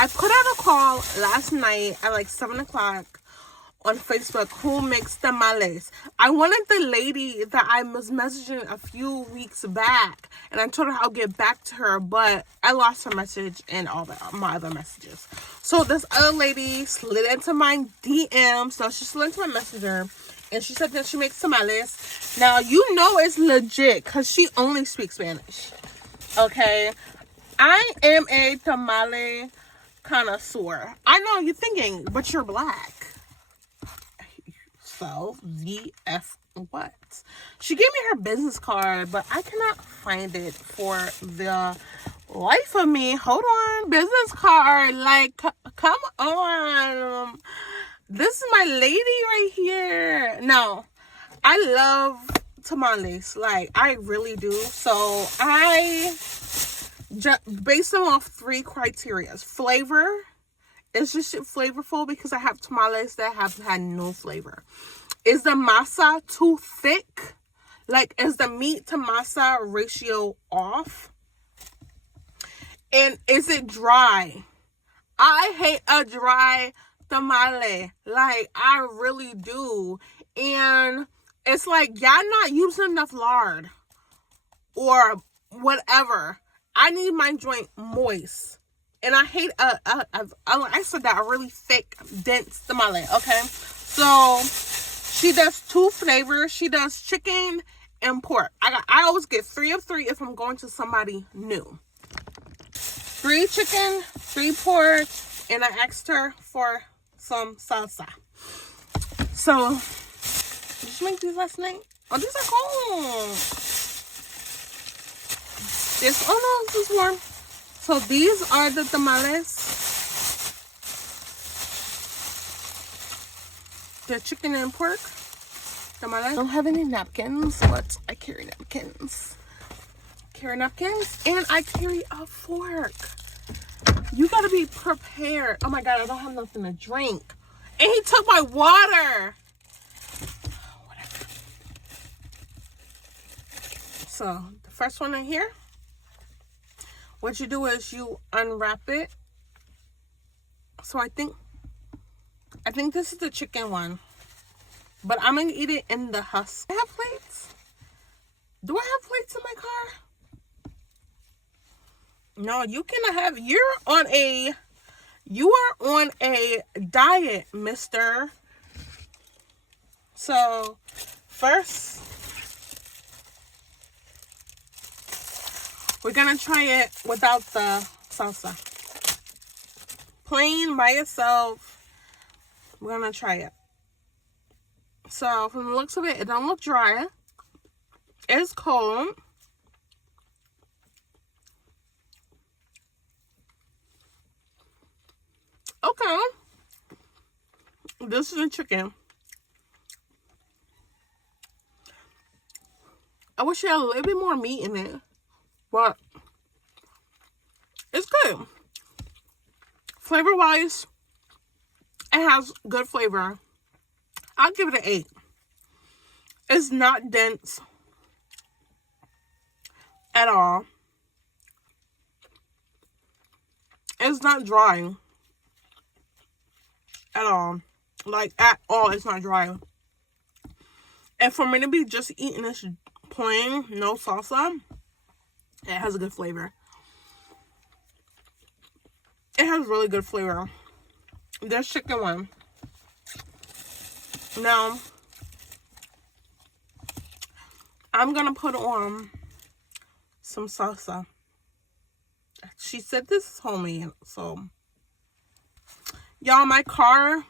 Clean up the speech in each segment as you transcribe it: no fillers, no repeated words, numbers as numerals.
I put out a call last night at like 7 o'clock on Facebook who makes tamales. I wanted the lady that I was messaging a few weeks back, and I told her I'll get back to her, but I lost her message and all my other messages. So this other lady slid into my DM, so she slid into my messenger, and she said that she makes tamales. Now, you know it's legit because she only speaks Spanish. Okay? I am a tamale connoisseur. I know you're thinking, but you're black. So, VF what? She gave me her business card, but I cannot find it for the life of me. Hold on. Business card. Like, come on. This is my lady right here. No, I love tamales. Like, I really do. So, I based them off 3 criteria. Flavor. Is this shit flavorful? Because I have tamales that have had no flavor. Is the masa too thick? Like, is the meat to masa ratio off? And is it dry? I hate a dry tamale. Like, I really do. And it's like, y'all not using enough lard. Or whatever. I need my joint moist. And I hate I said that, a really thick, dense tamale, okay? So, she does 2 flavors. She does chicken and pork. I always get 3 of 3 if I'm going to somebody new. 3 chicken, 3 pork, and I asked her for some salsa. So, did you make these last night? Oh, these are cold. Oh no, this is warm. So these are the tamales. The chicken and pork tamales. I don't have any napkins, but I carry napkins. And I carry a fork. You gotta be prepared. Oh my God, I don't have nothing to drink. And he took my water. Whatever. So the first one in here. What you do is you unwrap it. So I think this is the chicken one. But I'm going to eat it in the husk. I have plates? Do I have plates in my car? No, you cannot have. You are on a diet, mister. So, first, we're going to try it without the salsa. Plain by itself. We're going to try it. So, from the looks of it, it don't look dry. It's cold. Okay. This is the chicken. I wish it had a little bit more meat in it. But it's good. Flavor-wise, it has good flavor. I'll give it an 8. It's not dense at all. It's not dry at all. Like, at all, it's not dry. And for me to be just eating this plain, no salsa, it has a good flavor. It has really good flavor. There's chicken one. Now, I'm going to put on some salsa. She said this is homemade, so. Y'all, my car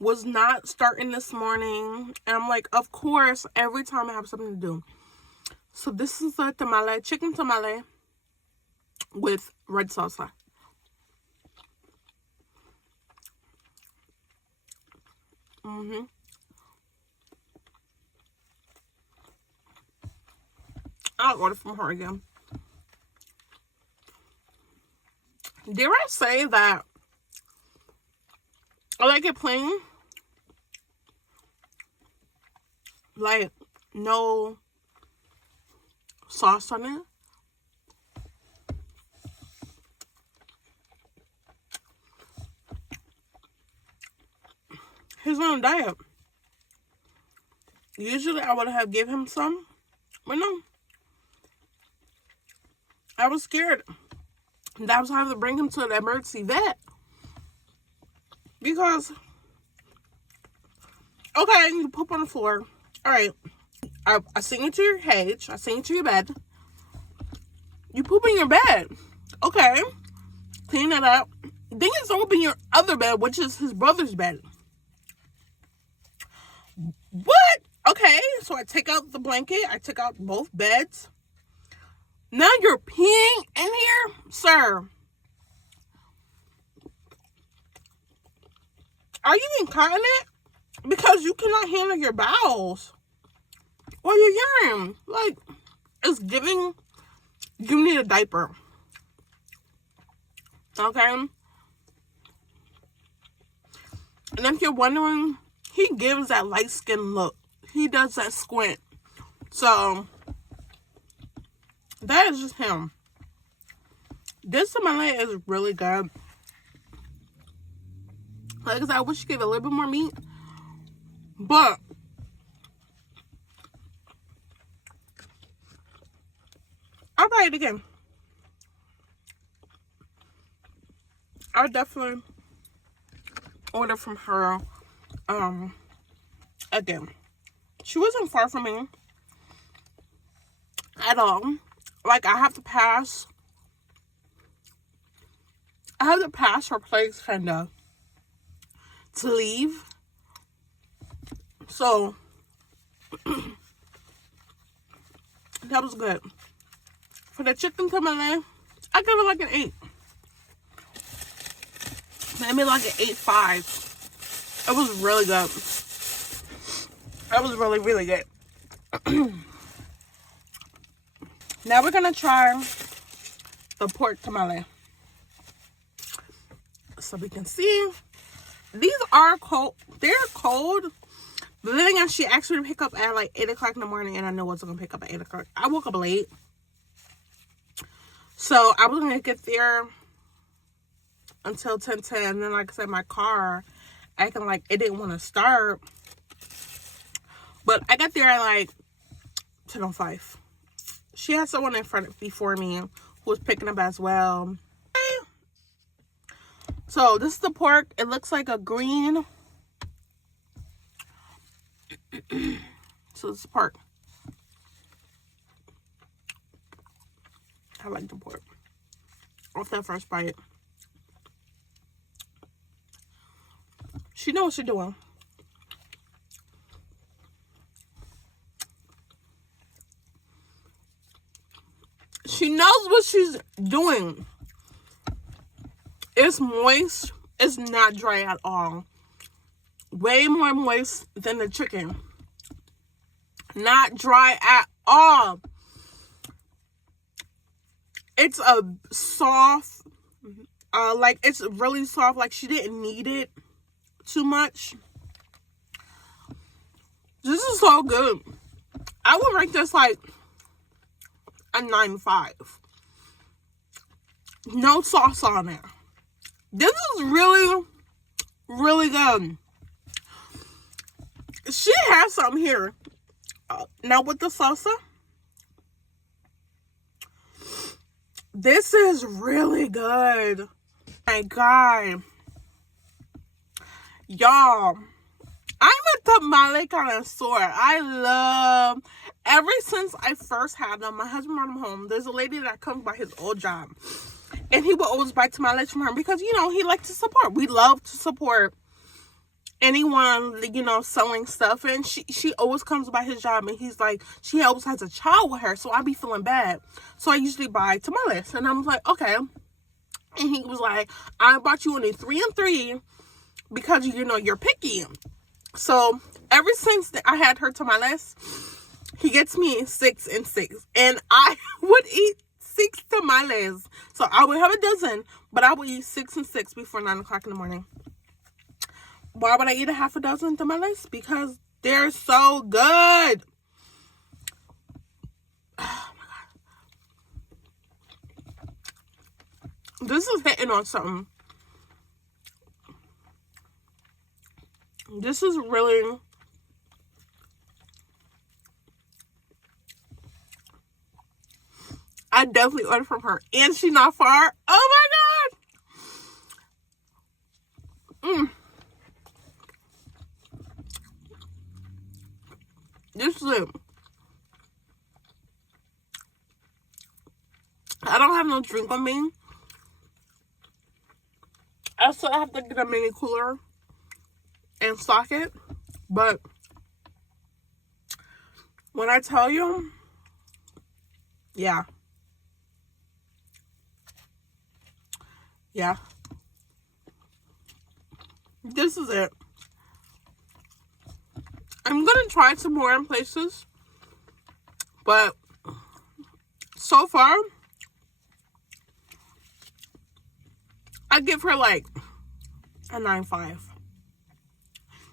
was not starting this morning. And I'm like, of course, every time I have something to do. So this is a tamale, chicken tamale with red salsa. I'll order from her again. Dare I say that I like it plain? Like, no sauce on it. He's on a diet. Usually I would have give him some, but no. I was scared that I was having to bring him to an emergency vet. Because, okay, you poop on the floor. All right, I sing you to your cage. I sing you to your bed. You poop in your bed. Okay, clean it up. Then you throw up in your other bed, which is his brother's bed. What? Okay, so I take out the blanket. I took out both beds. Now you're peeing in here? Sir. Are you incontinent? Because you cannot handle your bowels. Or your urine. Like, it's giving, you need a diaper. Okay? And if you're wondering, he gives that light skin look. He does that squint. So, that is just him. This tamale is really good. Like I said, I wish you gave a little bit more meat. But I'll buy it again. I'll definitely order from her again. She wasn't far from me at all. Like, I have to pass her place kind of to leave. So that was good. For the chicken tamale, I give it like an 8. Maybe like an 8.5. It was really good. It was really, really good. Now we're gonna try the pork tamale. So we can see. These are cold. They're cold. But then again, she asked me to pick up at like 8 o'clock in the morning, and I knew I wasn't gonna pick up at 8 o'clock. I woke up late. So I was gonna get there until 10:10. And then, like I said, my car acting like it didn't want to start. But I got there at like 10:05. She had someone in front before me who was picking up as well. So this is the pork. It looks like a green. So this is pork. I like the pork. Off that first bite. She knows what she's doing. She knows what she's doing. It's moist. It's not dry at all. Way more moist than the chicken. Not dry at all. It's a soft, like it's really soft. Like she didn't knead it too much. This is so good. I would rate this like a 9.5. No sauce on it. This is really, really good. She has some here. Now with the salsa. This is really good. My God. Y'all. I'm a tamale connoisseur. I love, ever since I first had them, my husband brought them home. There's a lady that comes by his old job. And he would always buy tamales from her because, you know, he likes to support. We love to support anyone, you know, selling stuff. And she always comes by his job and he's like, she always has a child with her. So I be feeling bad. So I usually buy tamales. And I'm like, okay. And he was like, I bought you only 3 and 3 because, you know, you're picky. So ever since I had her tamales, he gets me 6 and 6. And I would eat 6 tamales. So I would have a dozen, but I would eat 6 and 6 before 9 o'clock in the morning. Why would I eat a half a dozen tamales? Because they're so good. Oh my God. This is hitting on something. This is really... I definitely ordered from her. And she's not far. Oh my god! This is it. I don't have no drink on me. I still have to get a mini cooler and stock it. But when I tell you, yeah. Yeah. This is it. I'm going to try some more in places. But so far, I give her like a 9.5.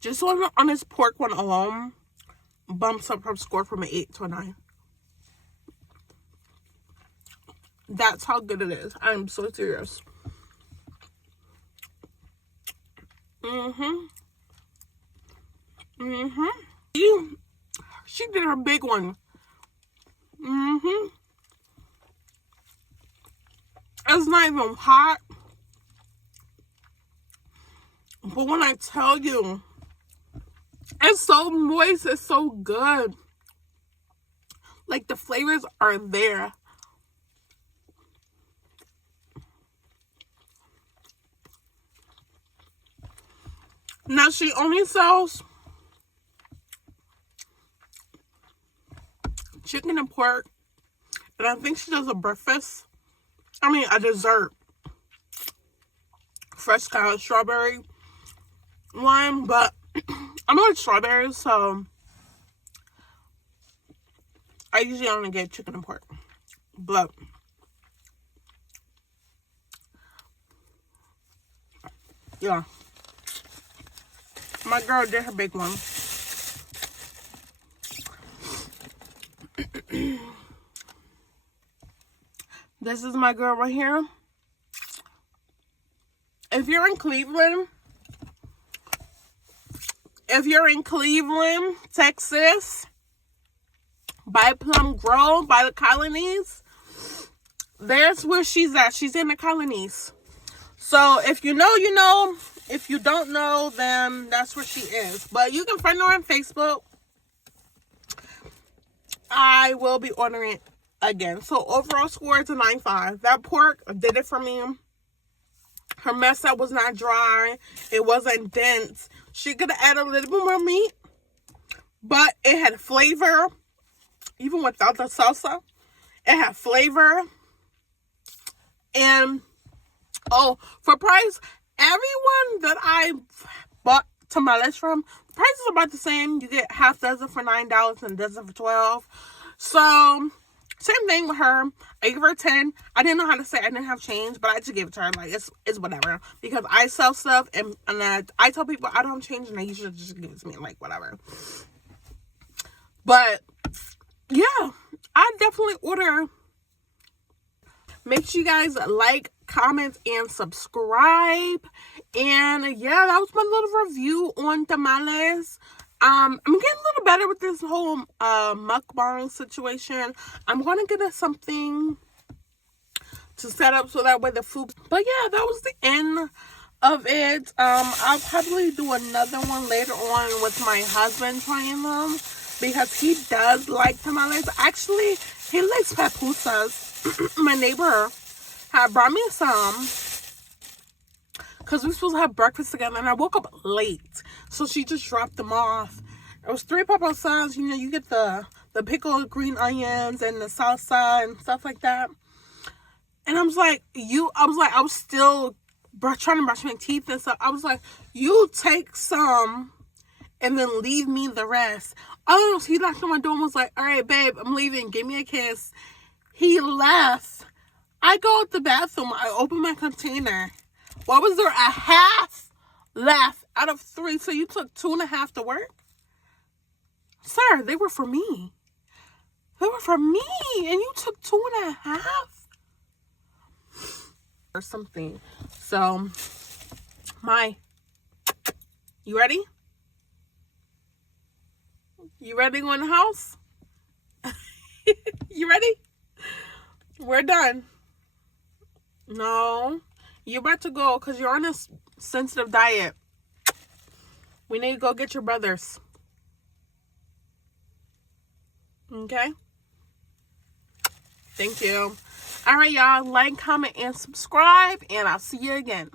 Just on this pork one alone, bumps up her score from an 8 to a 9. That's how good it is. I'm so serious. She did her big one. It's not even hot. But when I tell you, it's so moist, it's so good. Like, the flavors are there. Now, she only sells chicken and pork. And I think she does a breakfast. I mean, a dessert. Fresh colored strawberry one. But I don't like strawberries, so I usually only get chicken and pork. But yeah. My girl did her big one. This is my girl right here. If you're in Cleveland, Texas, by Plum Grove, by the Colonies, there's where she's at. She's in the Colonies. So if you know, you know. If you don't know, then that's where she is. But you can find her on Facebook. I will be ordering it again. So overall score is a 9.5. That pork did it for me. Her mess up was not dry. It wasn't dense. She could have added a little bit more meat, but it had flavor. Even without the salsa, it had flavor. And oh, for price, everyone that I bought tamales from, the price is about the same. You get half dozen for $9 and a dozen for $12. So same thing with her. I gave her a 10. I didn't know how to say it. I didn't have change, but I just gave it to her. Like, it's whatever. Because I sell stuff and I tell people I don't have change and they usually just give it to me. Like, whatever. But yeah, I definitely order. Make sure you guys like, comment, and subscribe. And yeah, that was my little review on tamales. I'm getting a little better with this whole mukbang situation. I'm going to get us something to set up so that way the food. But yeah, that was the end of it. I'll probably do another one later on with my husband trying them, because he does like tamales. Actually, he likes pupusas. My neighbor had brought me some because we were supposed to have breakfast together, and I woke up late, so she just dropped them off. It was 3 pupusas. You know, you get the pickled green onions and the salsa and stuff like that. And I was still trying to brush my teeth and stuff. I was like, you take some and then leave me the rest. Oh, so he knocked on my door and was like, all right, babe, I'm leaving. Give me a kiss. He left. I go out the bathroom. I open my container. Why was there a half left out of 3? So you took 2.5 to work? Sir, they were for me. They were for me. And you took 2.5? Or something. So, you ready? You ready to go in the house? You ready? We're done. No. You're about to go because you're on a sensitive diet. We need to go get your brothers. Okay? Thank you. All right, y'all. Like, comment, and subscribe. And I'll see you again.